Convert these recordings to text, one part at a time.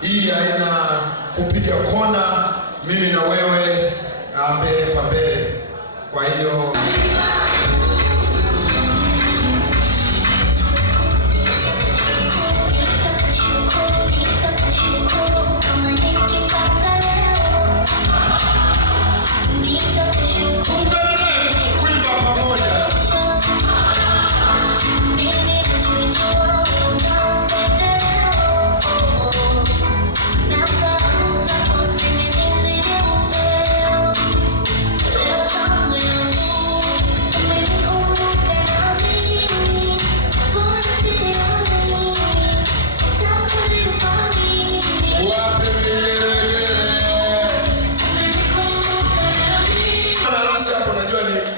Hii haina kupiga kona mimi na wewe mbele kwa mbele. Kwa hiyo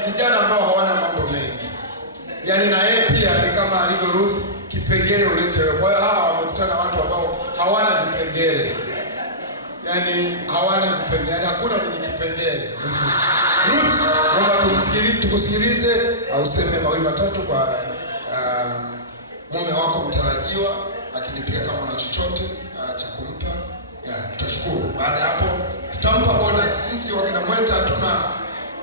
vijana ambao hawana mambo mengi. Yaani na yeye pia ni kama alivyo Ruth, kipengele uletewe. Kwa hiyo hawa wamekutana watu ambao hawana vipengele. Yaani hawana vipengele, yaani hakuna mwenye kipengele. Ruth, naomba tukusikilize au useme mawili matatu kwa mume wako mtarajiwa, lakini pia kama una chochote cha kumpa, tutashukuru. Baada hapo tutampa bonus. Sisi wakina Mweta hatuna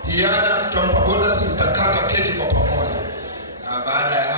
hiana, tutampa bonus, mtakata keki kwa pamoja. Baada ya